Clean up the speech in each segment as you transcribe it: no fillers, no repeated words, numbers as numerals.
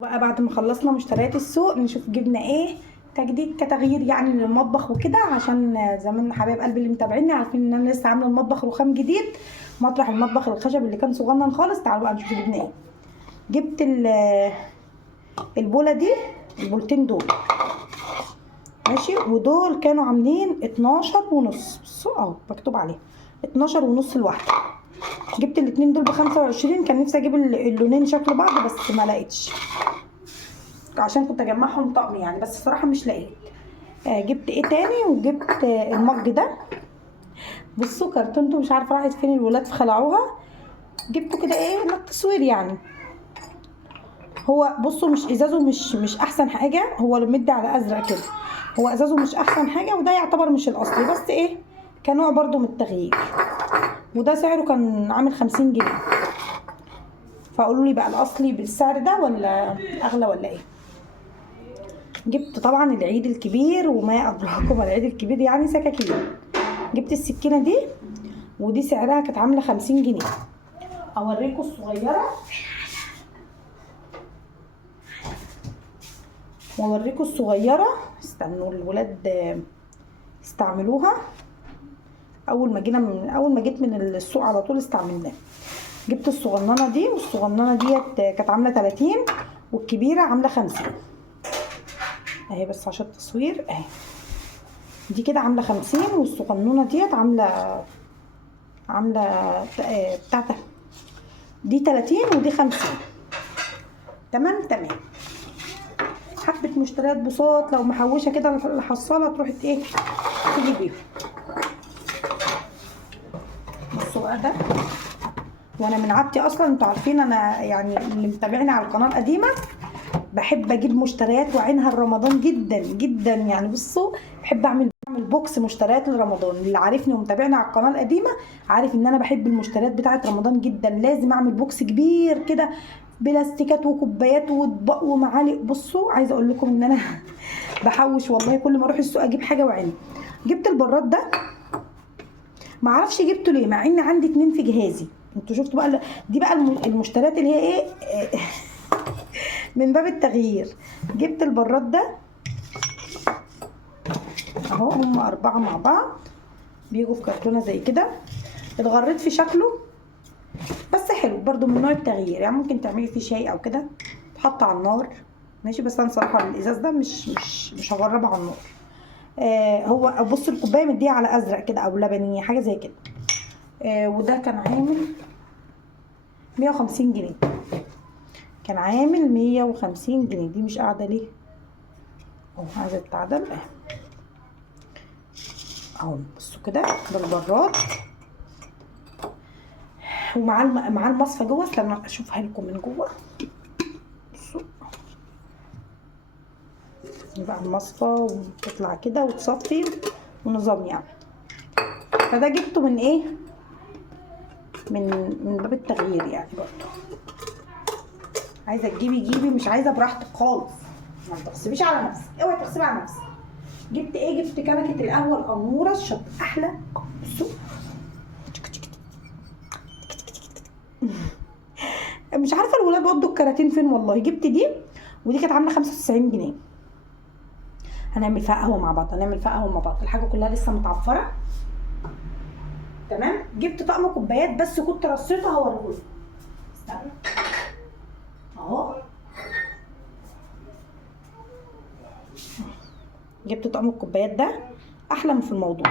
بقى بعد ما خلصنا مشتريات السوق نشوف جبنا ايه تجديد كتغيير يعني للمطبخ وكده، عشان زمان حبايب قلبي اللي متابعيني عارفين ان انا لسه عامله المطبخ رخام جديد مطرح المطبخ الخشب اللي كان صغنن خالص. تعالوا بقى نشوف جبنا ايه. جبت البوله دي، البولتين دول ماشي، ودول كانوا عاملين 12 ونص. بصوا اهو مكتوب عليه 12 ونص الواحده. جبت الاتنين دول ب25. كان نفسي اجيب اللونين شكل بعض بس ما لقيتش، عشان كنت اجمعهم طقم يعني، بس الصراحه مش لقيت. جبت ايه تاني، وجبت المج ده. بصوا كرتونته مش عارفه راحت فين، الولاد خلعوها. جبته كده ايه للتصوير يعني. هو بصوا مش ازازه مش احسن حاجه، هو مدي على ازرق كده، هو ازازه مش احسن حاجه، وده يعتبر مش الاصلي بس ايه كنوع برضو من التغيير. وده سعره كان عامل 50 جنيه. فقولوا لي بقى الاصلي بالسعر ده ولا اغلى ولا ايه. جبت طبعا العيد الكبير، وما ادراكم العيد الكبير يعني سكاكين. جبت السكينه دي، ودي سعرها كانت عامله 50 جنيه. اوريكم الصغيره واوريكم الصغيره. استنوا الولاد استعملوها. اول ما جيت من السوق على طول استعملناها. جبت الصغننه دي، والصغننه ديت كانت عامله 30، والكبيره عامله 50 اهي، بس عشان التصوير اهي. دي كده عامله 50، والصغنونه ديت عامله بتاعتها دي 30 ودي 50. تمام. حبه مشتريات بساط، لو محوشه كده الحصاله تروحي ايه تيجي بيهم. بصوا بقى ده، وانا من عادتي اصلا انتوا عارفين انا يعني اللي متابعني على القناه القديمه بحب اجيب مشتريات وعينها لرمضان جدا جدا يعني. بصوا بحب اعمل بوكس مشتريات لرمضان. اللي عارفني ومتابعني على القناه القديمه عارف ان انا بحب المشتريات بتاعه رمضان جدا. لازم اعمل بوكس كبير كده، بلاستيكات وكوبايات واطباق ومعالق. بصوا عايزه اقول لكم ان انا بحوش والله، كل ما اروح السوق اجيب حاجه وعيني. جبت البراد ده، معرفش جبته ليه مع ان عندي 2 في جهازي. انتوا شفتوا بقى دي بقى المشتريات اللي هي ايه من باب التغيير. جبت البراد ده اهو، هم 4 مع بعض بيجوا في كرتونه زي كده. اتغريت في شكله بس حلو برضو من نوع التغيير يعني، ممكن تعملي فيه شاي او كده تحط على النار ماشي. بس انا صراحه الازاز ده مش هجربه على النار. هو بص الكوبايه مديه على ازرق كده او لبني حاجه زي كده. وده كان عامل 150 جنيه. كان عامل 150 جنيه. دي مش قاعده ليه اهو، عايزه تتعدل اهو. بصوا كده ده البراد، ومعاه المصفى جوه. استنى اشوفها لكم من جوه. بصوا بقى المصفى، وتطلع كده وتصفي ونظام يعني. فده جبته من ايه من باب التغيير يعني. برضه عايزه تجيبي مش عايزه براحتك خالص، ما تغصبيش على نفسك، اوعي تغصبي على نفسك. جبت ايه، جبت كنكه القهوه الاموره الشط احلى. بصوا مش عارفه الولاد ودوا الكراتين فين والله. جبت دي، ودي كانت عامله 95 جنيه. هنعمل فيها قهوه مع بعض. الحاجه كلها لسه متعفره. تمام. جبت طقم كوبايات بس كنت رصيتها هوريهولكم. استنى اهو. جبت طقم الكوبايات ده احلى من في الموضوع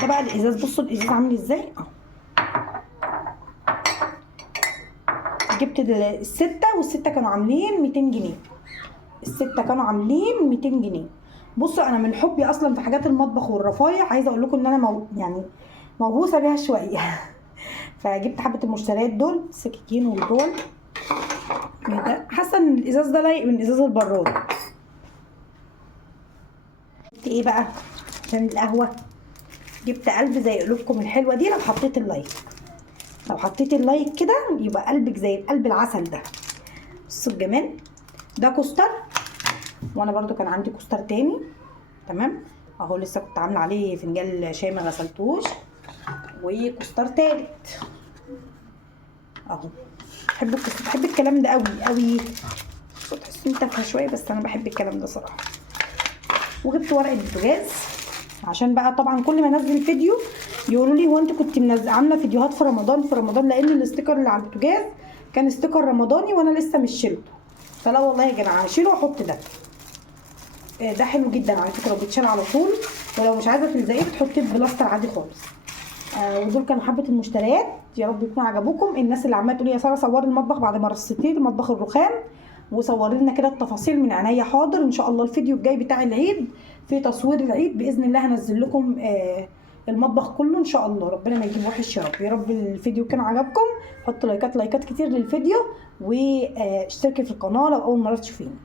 ده. بقى الازاز، بصوا الازاز عامل ازاي اهو. جبت الستة، والستة كانوا عاملين 200 جنيه. الستة كانوا عاملين 200 جنيه. بصوا انا من حبي اصلا في حاجات المطبخ والرفايع عايزه اقول لكم ان انا يعني موهوسه بيها شويه فجبت حبه المشتريات دول، السكاكين والبول. حاسه ان الازاز ده لايق من ازاز البراد. جبت ايه بقى عشان القهوه، جبت قلب زي قلوبكم الحلوه دي. لو حطيت اللايك كده يبقى قلبك زي قلب العسل ده. بصوا الجمال ده. كوستر، وانا برضو كان عندي كوستر تاني. تمام اهو، لسه كنت عامله عليه فنجان شاي ما غسلتوش، وكوستر تالت اهو. بحب الكلام ده قوي قوي. تحسوا انت تافهه شويه بس انا بحب الكلام ده صراحه. وجبت ورقه بوتاجاز عشان بقى طبعا كل ما انزل فيديو يقولوا لي هو انت كنت عامله فيديوهات في رمضان لان الاستيكر اللي على البوتاجاز كان استيكر رمضاني وانا لسه مش شيلته. فلا والله يا جماعه هشيله واحط ده. ده حلو جدا على فكره وبيتشال على طول، ولو مش عايزه تلزقيه بتحطيه ببلاستر عادي خالص. ودول كانوا حبه المشتريات، يا رب يكونوا عجبوكم. الناس اللي عماله تقول يا ساره صوري المطبخ بعد ما رصيتيه المطبخ الرخام وصوري لنا كده التفاصيل، من عينيا حاضر. ان شاء الله الفيديو الجاي بتاع العيد في تصوير العيد باذن الله هنزل لكم المطبخ كله ان شاء الله. ربنا ما يجيب وحش يا رب. يا رب الفيديو كان عجبكم، حطوا لايكات كتير للفيديو، واشتركي في القناه لو اول مره تشوفيني.